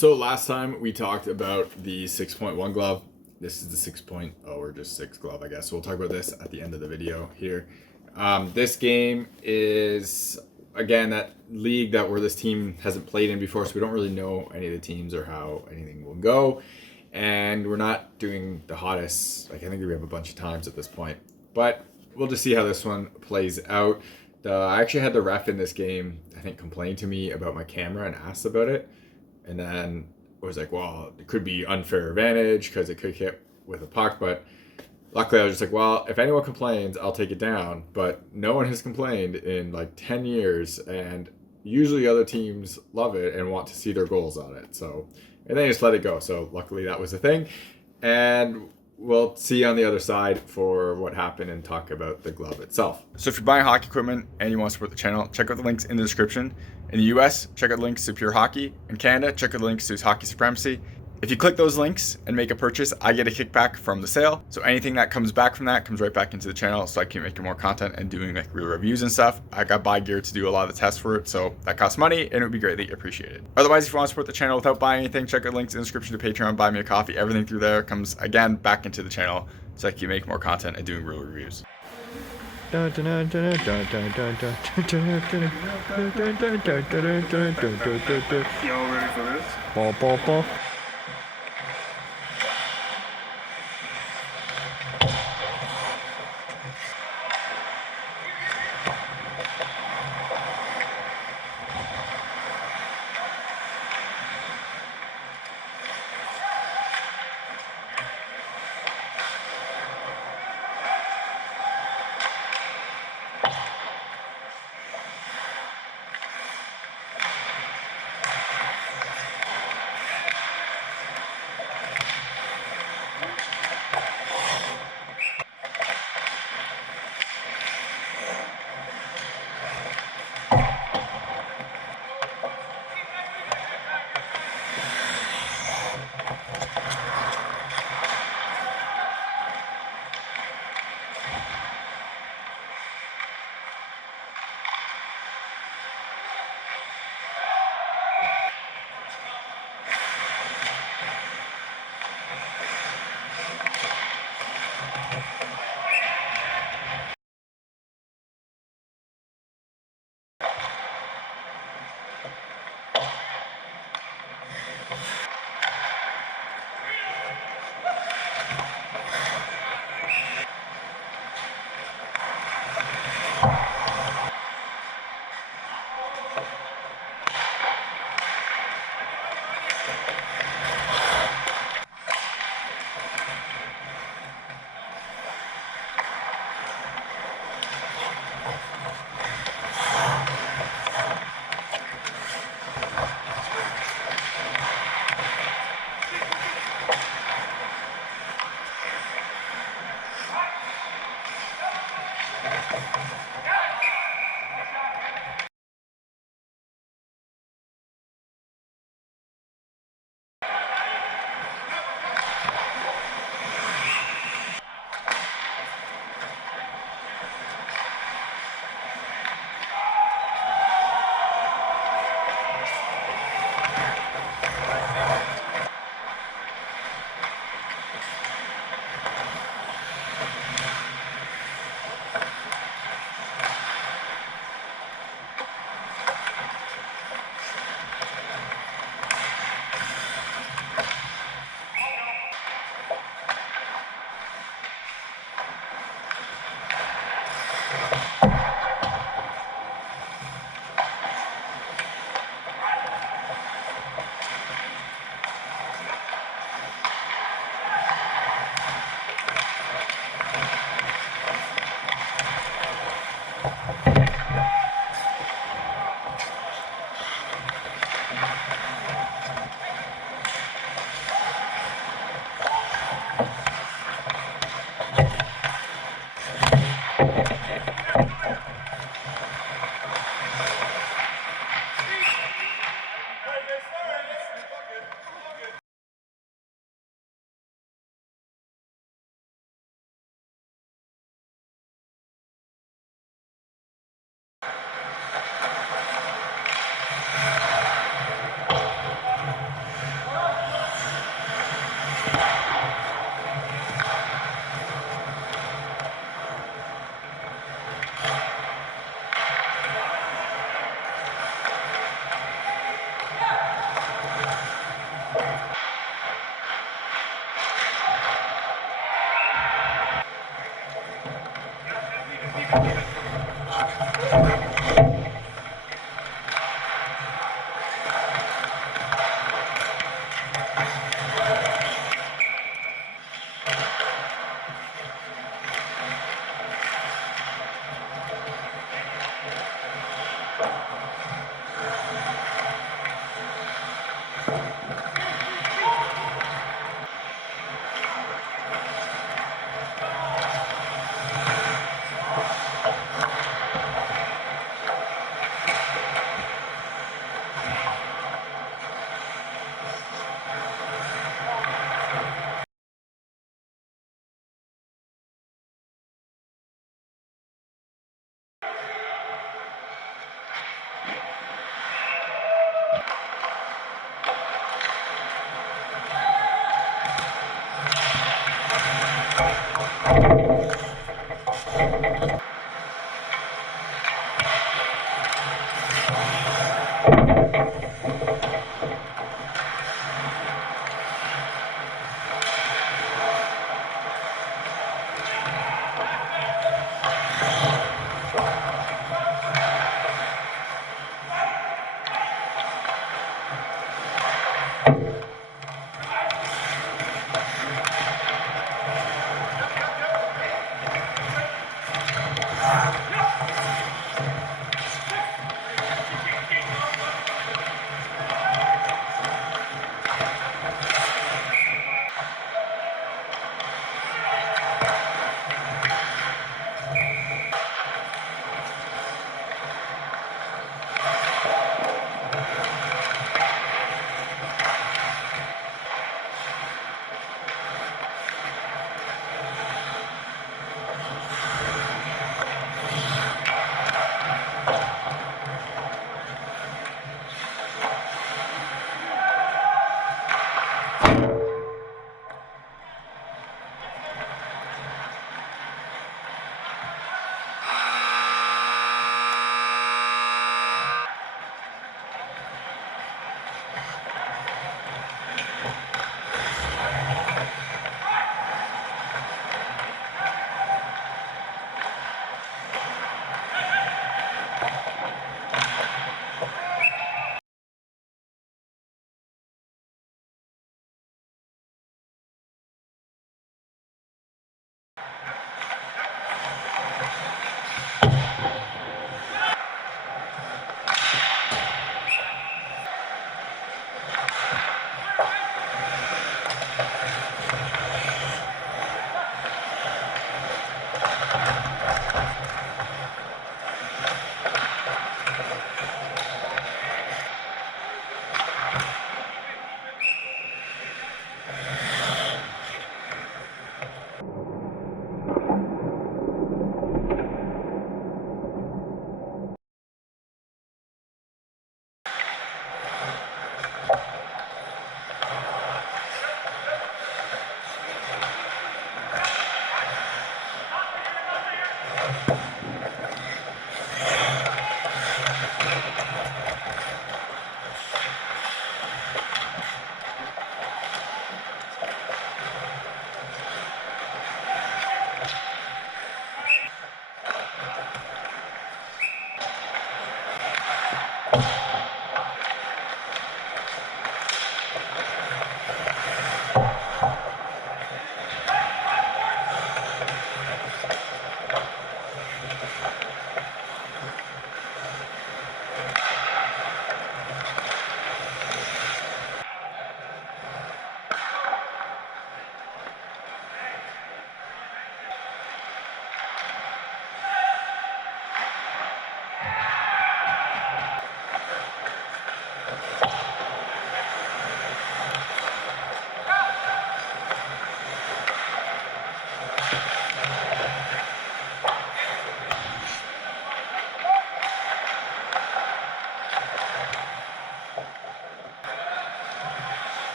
So last time we talked about the 6.1 glove. This is the 6.0 or just 6 glove, I guess. So we'll talk about this at the end of the video here. This game is, again, that league where this team hasn't played in before, so we don't really know any of the teams or how anything will go. And we're not doing the hottest. Like, I think we have a bunch of times at this point. But we'll just see how this one plays out. I actually had the ref in this game, I think, complain to me about my camera and asked about it. And then it was like, well, it could be unfair advantage because it could hit with a puck. But luckily, I was just like, well, if anyone complains, I'll take it down. But no one has complained in like 10 years. And usually other teams love it and want to see their goals on it. So, and they just let it go. So luckily that was the thing. And we'll see on the other side for what happened and talk about the glove itself. So if you're buying hockey equipment and you want to support the channel, check out the links in the description. In the US, check out the links to Pure Hockey. In Canada, check out the links to Hockey Supremacy. If you click those links and make a purchase, I get a kickback from the sale. So anything that comes back from that comes right back into the channel, so I can make more content and doing like real reviews and stuff. I got buy gear to do a lot of the tests for it, so that costs money and it would be greatly appreciated. Otherwise, if you want to support the channel without buying anything, check out links in the description to Patreon, buy me a coffee. Everything through there comes again back into the channel, so I can make more content and doing real reviews. Y'all ready for this?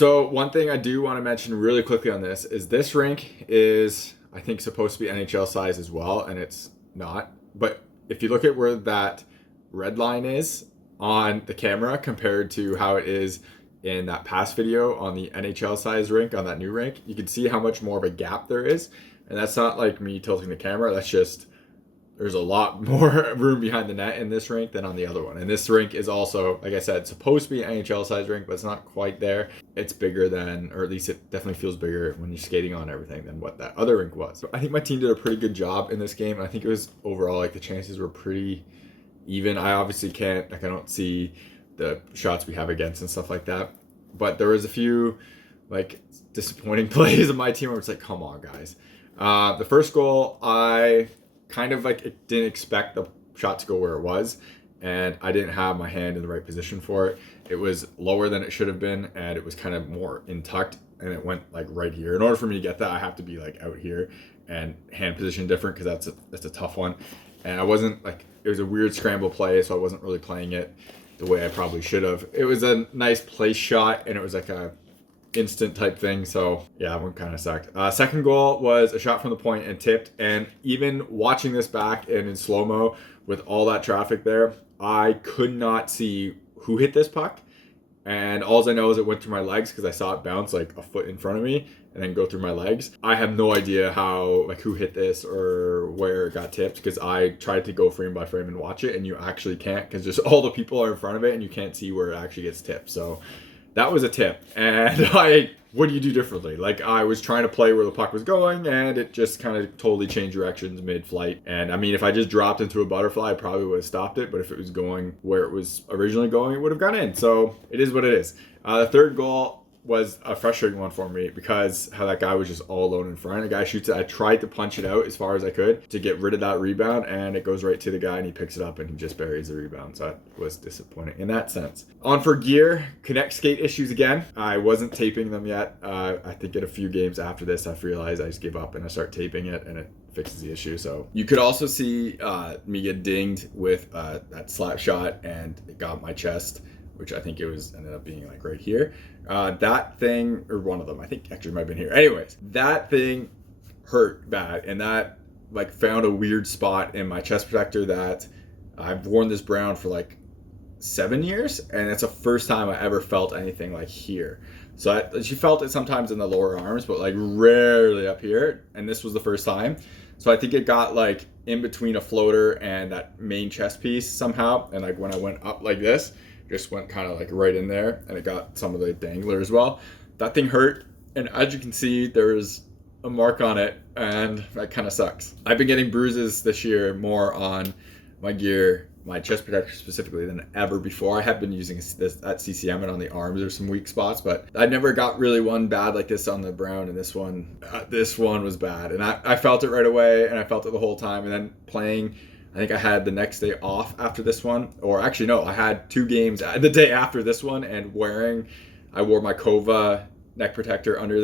So one thing I do want to mention really quickly on this is rink is I think supposed to be NHL size as well, and it's not. But if you look at where that red line is on the camera compared to how it is in that past video on the NHL size rink, on that new rink, you can see how much more of a gap there is. And that's not like me tilting the camera, that's just there's a lot more room behind the net in this rink than on the other one. And this rink is also, like I said, supposed to be an NHL size rink, but it's not quite there. It's bigger than, or at least it definitely feels bigger when you're skating on everything than what that other rink was. So I think my team did a pretty good job in this game. I think it was overall, like, the chances were pretty even. I obviously can't, like, I don't see the shots we have against and stuff like that. But there was a few, like, disappointing plays of my team where it's like, come on, guys. The first goal, I kind of like didn't expect the shot to go where it was, and I didn't have my hand in the right position for it. It was lower than it should have been, and it was kind of more in tucked, and it went like right here. In order for me to get that, I have to be like out here and hand position different, because that's a tough one. And I wasn't like, it was a weird scramble play, so I wasn't really playing it the way I probably should have. It was a nice place shot, and it was like a instant type thing, so yeah, that one kind of sucked. Second goal was a shot from the point and tipped, and even watching this back and in slow-mo with all that traffic there, I could not see who hit this puck, and all I know is it went through my legs because I saw it bounce like a foot in front of me and then go through my legs. I have no idea how, like, who hit this or where it got tipped, because I tried to go frame by frame and watch it, and you actually can't, because just all the people are in front of it and you can't see where it actually gets tipped. So that was a tip, and what do you do differently? Like, I was trying to play where the puck was going, and it just kind of totally changed directions mid-flight. And I mean, if I just dropped into a butterfly, I probably would have stopped it, but if it was going where it was originally going, it would have gone in. So it is what it is. The third goal was a frustrating one for me, because how that guy was just all alone in front. The guy shoots it. I tried to punch it out as far as I could to get rid of that rebound, and it goes right to the guy, and he picks it up and he just buries the rebound. So that was disappointing in that sense. On for gear, Konekt skate issues again. I wasn't taping them yet. I think in a few games after this, I realized I just gave up and I start taping it, and it fixes the issue. So you could also see me get dinged with that slap shot, and it got my chest, which I think it was ended up being like right here. That thing, or one of them, I think actually might have been here. Anyways, that thing hurt bad, and that like found a weird spot in my chest protector that I've worn this brown for like 7 years, and it's the first time I ever felt anything like here. So she felt it sometimes in the lower arms, but like rarely up here, and this was the first time. So I think it got like in between a floater and that main chest piece somehow, and like when I went up like this, just went kind of like right in there, and it got some of the dangler as well. That thing hurt, and as you can see, there's a mark on it, and that kind of sucks. I've been getting bruises this year more on my gear, my chest protector specifically, than ever before. I have been using this at CCM, and on the arms there's some weak spots, but I never got really one bad like this on the brown, and this one was bad, and I felt it right away, and I felt it the whole time. And then playing, I think I had the next day off after this one, or actually no, I had 2 games the day after this one, and I wore my Kova neck protector under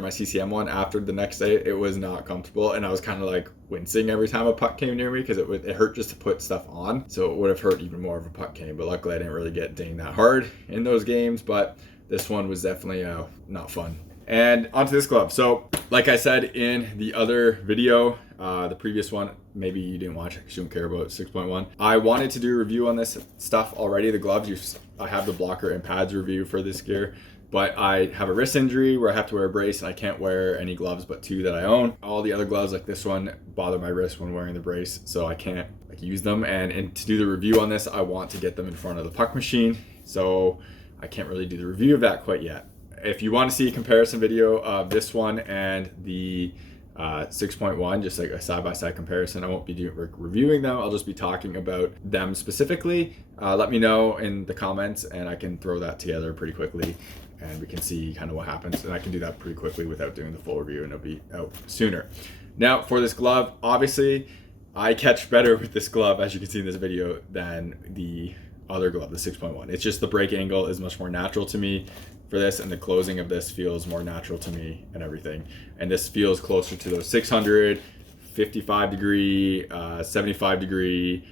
my CCM one after the next day. It was not comfortable, and I was kind of like wincing every time a puck came near me, because it hurt just to put stuff on. So it would have hurt even more if a puck came, but luckily I didn't really get dinged that hard in those games. But this one was definitely not fun. And onto this glove. So like I said in the other video, the previous one, maybe you didn't watch it because you don't care about 6.1. I wanted to do a review on this stuff already. The gloves, I have the blocker and pads review for this gear, but I have a wrist injury where I have to wear a brace, and I can't wear any gloves but 2 that I own. All the other gloves like this one bother my wrist when wearing the brace, so I can't like use them. And to do the review on this, I want to get them in front of the puck machine, so I can't really do the review of that quite yet. If you want to see a comparison video of this one and the 6.1, just like a side-by-side comparison, I won't be reviewing them. I'll just be talking about them specifically. Let me know in the comments, and I can throw that together pretty quickly, and we can see kind of what happens. And I can do that pretty quickly without doing the full review, and it'll be out sooner. Now for this glove, obviously I catch better with this glove, as you can see in this video, than the other glove, the 6.1. It's just the break angle is much more natural to me for this, and the closing of this feels more natural to me and everything. And this feels closer to those 600, 55 degree, 75 degree,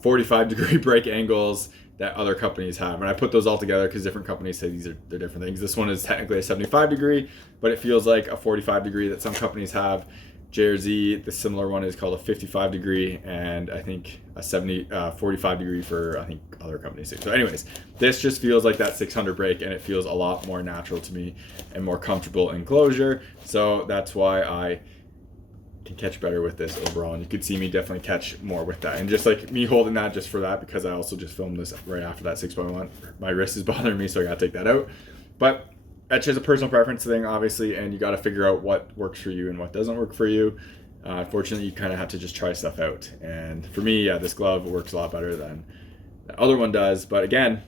45 degree break angles that other companies have. And I put those all together because different companies say they're different things. This one is technically a 75 degree, but it feels like a 45 degree that some companies have. JRZ, the similar one is called a 55 degree, and I think a 45 degree for, I think, other companies too. So anyways, this just feels like that 600 brake, and it feels a lot more natural to me and more comfortable in closure. So that's why I can catch better with this overall, and you could see me definitely catch more with that. And just like me holding that just for that, because I also just filmed this right after that 6.1, my wrist is bothering me, so I gotta take that out. But that's just a personal preference thing, obviously, and you got to figure out what works for you and what doesn't work for you. Unfortunately, you kind of have to just try stuff out. And for me, yeah, this glove works a lot better than the other one does. But again,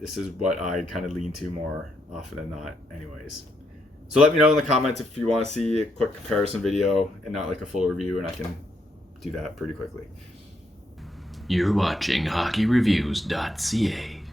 this is what I kind of lean to more often than not anyways. So let me know in the comments if you want to see a quick comparison video and not like a full review, and I can do that pretty quickly. You're watching HockeyReviews.ca.